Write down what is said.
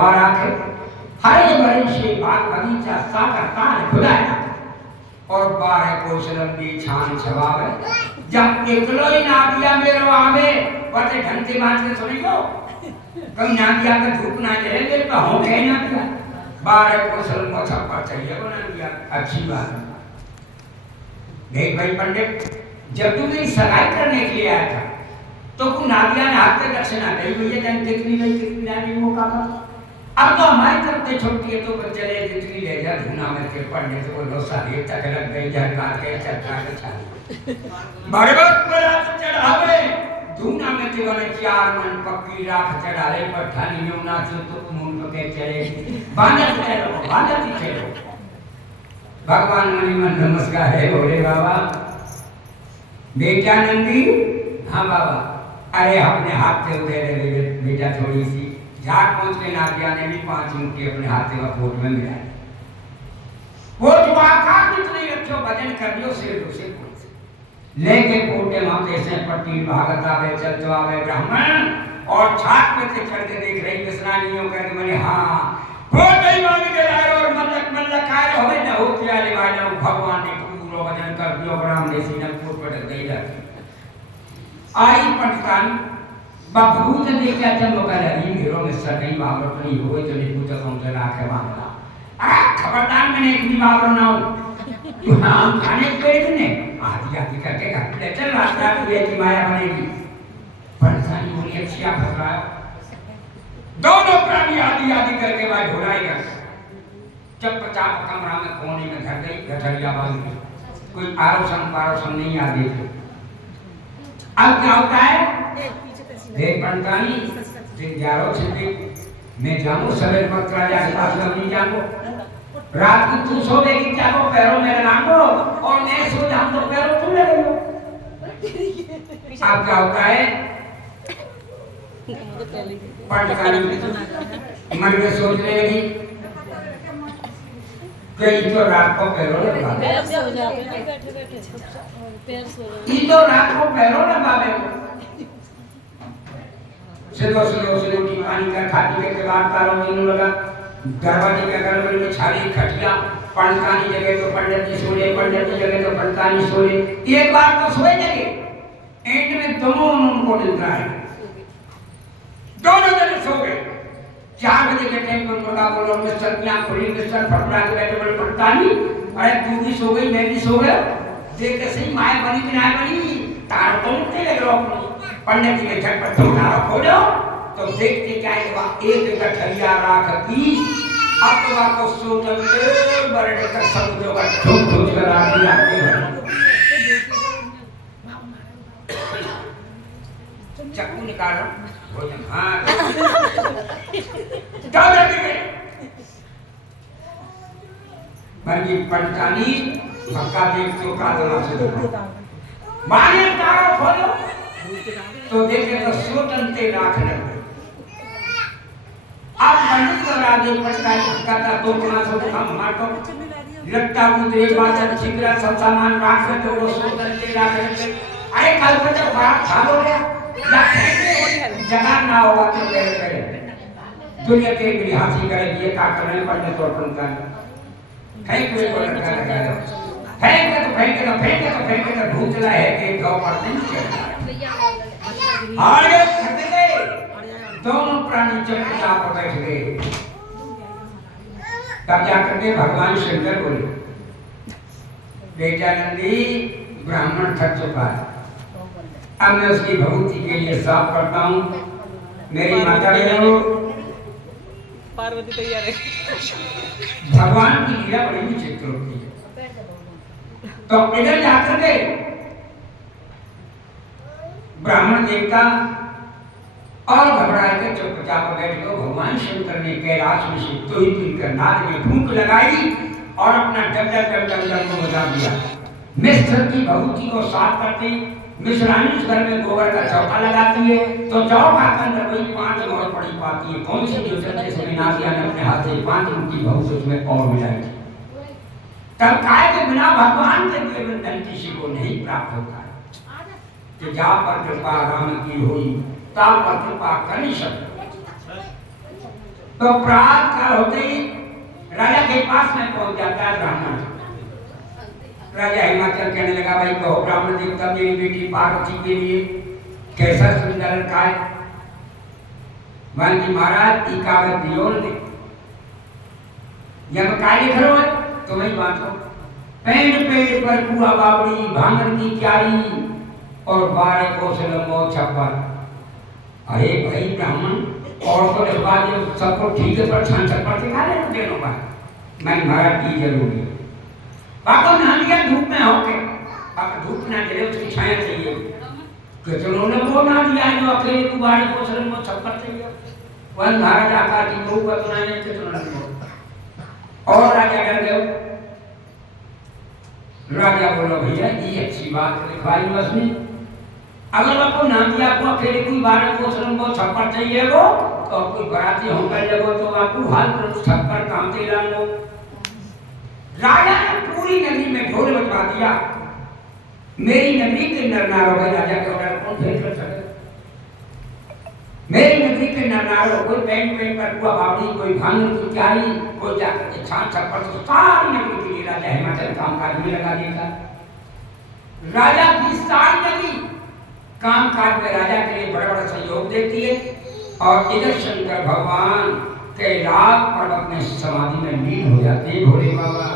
और आके हरे भरे से बाग बगीचा सागर ताल खुदाया और 12 कोस लंबी छान छवावे जब एकलो ही ना दिया मेरो आवे वटे घंटे बांध के सुनी को कहीं ना दिया का धूप ना जले मेरे पे हो गए ना दिया 12 कोस लंबा छप्पा चाहिए बना दिया अच्छी बात देख भाई पंडित जब तू मेरी सगाई करने के लिए आया था तो को नादिया ने हाथ पे दक्षिणा गई भैया जन कितनी नहीं मौका का अब तो हमारी तरफ से छुट्टी है तो चले जितनी ले जा धुना में के पढ़ने से बोलो सारी तक लग गई झटका के चटका के छाली बड़े वक्त पर चढ़ावे धुना में के बने 4 मन पक्की राख चढ़ाले पठानी में ना तो मुंह के चले बांधत चलो भगवान मणि मन नमस्कार है बोले बाबा बेटा नंदी हाँ बाबा अरे अपने हाथ से उड़े रहे बेटा थोड़ी सी झाट पहुंच के नादिया ने भी 5 मुट्ठी अपने हाथ से कोट में मिलाई वो दुआका कितने अच्छो भजन कर लियो सिर से लेके कोटे माते से पट्टी भागत आवे चलतो आवे ब्राह्मण और छात पे से चढ़ के देख रही विश्रानियों कर मैंने हां बहुत ही मान के लाए और मल्लक आए होवे न हो क्या ले भाई भगवान ने पूरा भजन कर दियो ब्राह्मण ने सीना फूट पटक गई आई पटकान बाबूत देखा जब मगर अभी मेरो में सगाई बाबर तो नहीं होए तो नहीं पूछा समझ राखे मामला खबरदार मैंने एक भी बाबर ना हो तू नाम खाने पेड़ ने आदि करके घर ले चल रास्ता ये की माया बनेगी परेशानी होनी अच्छी आप फसरा दोनों प्राणी आदि करके भाई ढुलाएगा जब 50 कमरा में कोने में घर गई गठरिया बांध कोई आरोसन पारोसन नहीं आ गई अब क्या होता है देख पंतानी दिन 11 से मैं जाऊं सवेरे मक्का जाके पास में नहीं जाऊं रात को तू सोएगी क्या को पैरों में लगाओ और मैं सो जाऊं तो पैरों तू लगाओ अब क्या होता है पंतानी मन में सोचने लगी कई तो रात को पैरों लगा पैर सो जाते हैं बैठे बैठे पैर सो ये तो रात को पैरों लगा दे सिलो उठी पानी का खाती के बाद तारों में लगा दरवाजे के गड़बड़ में छाली खटिया पंडतानी जगह तो पंडित जी सोए पंडित जी जगह तो पंडतानी सोए एक बार तो सोए जगह एंड में दोनों उनको निद्रा है दोनों जने सो गए 4 बजे के टाइम पर बोला बोलो मिस्टर क्या खुली मिस्टर फटना के बैठे बोले पंडतानी अरे तू भी सो गई मैं भी सो गया देख के सही माया बनी कि ना बनी तार तो उठने लग रहा पंडित जी ने झटपट उठारो खोलो तो देखते क्या है एक गठरिया राख दी अब तो को सोचल बरडे तक समुद्र का ठोक कर राख दिया चक्कू निकालो भोजन हां डाल दे मरगी पंचानी भक्का देख तो कादना से माने तारो खोलो तो देखे तो सोचनते राख लग अब पंडित को राधे पटका धक्का था तो कोना सो हम मार तो लट्टा मुद्रे बाजा छिगरा सब सामान राख तो वो सोचनते राख लग अरे कल को जब बात भागो गया जगह ना होगा तो करे दुनिया के भी हासिल करे ये का करने पड़ने तो अपन का है कोई को लगा लगा फेंक तो भूत चला है कि गौ पर नहीं चढ़ा आगे खड़े गए दोनों प्राणी चुपचाप पर बैठ गए तब जाकर के भगवान शंकर बोले बेटा नंदी ब्राह्मण थक चुका है अब मैं उसकी भभूति के लिए साफ करता हूँ मेरी माता बहनों पार्वती तैयार है भगवान की लीला बड़ी विचित्र होती है तो इधर जाकर के ब्राह्मण देवता और घबराए के चुपचाप बैठ गए भगवान शंकर ने कैलाश में से तो ही पीकर नाद में फूंक लगाई और अपना डम को बजा दिया मिस्र की भभूति को साफ करते मिश्रानी उस घर में गोबर का चौका लगाती है तो चौका के अंदर वही 5 मोहर पड़ी पाती है कौन सी जो सच्चे से नादिया ने अपने हाथ से 5 मुट्ठी भभूति उसमें और मिलाई तब काय के बिना भगवान के दिए धन किसी को नहीं प्राप्त होता है कि जा पर कृपा राम की हुई ता पर कृपा कर नहीं सकते तो प्रात काल होते ही राजा के पास में पहुंच जाता है ब्राह्मण। राजा हिमाचल कहने लगा, भाई कहो ब्राह्मण देवता मेरी बेटी पार्वती के लिए कैसा सुंदर लड़का है। मान जी महाराज ई कागज दियो ने जब काय लिख रहे हो तो वही बात हो। पेड़ पेड़ पर कुआ बावड़ी भांगन की क्यारी और 12 कोस लंबो छप्पर। अरे भाई ब्राह्मण और तो लिखवा दियो सबको ठीक है पर छान छप्पर दिखा ले दे लो बात। मैं महाराज की जरूरी है पापा नहा लिया धूप में होके पापा धूप ना जले उसकी छाया चाहिए कि चलो ने वो ना दिया जो अकेले को 12 कोस लंबो छप्पर चाहिए वन महाराज आकार की धूप पर बनाने के चलो ना और राजा डर गए। राजा बोलो भैया ये अच्छी बात लिखवाई उसने अगर आपको नाम दिया आपको अकेले कोई 12 कोस लंबो छप्पर चाहिए वो तो कोई बराती होकर लगो तो आपको हाल पर उस छप्पर काम दे लो। राजा ने पूरी नगरी में ढोल बजवा दिया। मेरी नगरी के नर नारों में राजा के ऑर्डर कौन फेल कर सके। मेरी नगरी के नर नारों कोई पेंट पर कुआ बावड़ी कोई भांगन की क्यारी कोई जाकर के छान छप्पर से सारी नगरी के लिए राजा हिमाचल कामकाज में लगा देता। राजा की सारी नगरी कामकाज में राजा के लिए बड़ा बड़ा सहयोग देती है और इधर शंकर भगवान कैलाश पर्वत में समाधि में लीन हो जाते हैं। भोले बाबा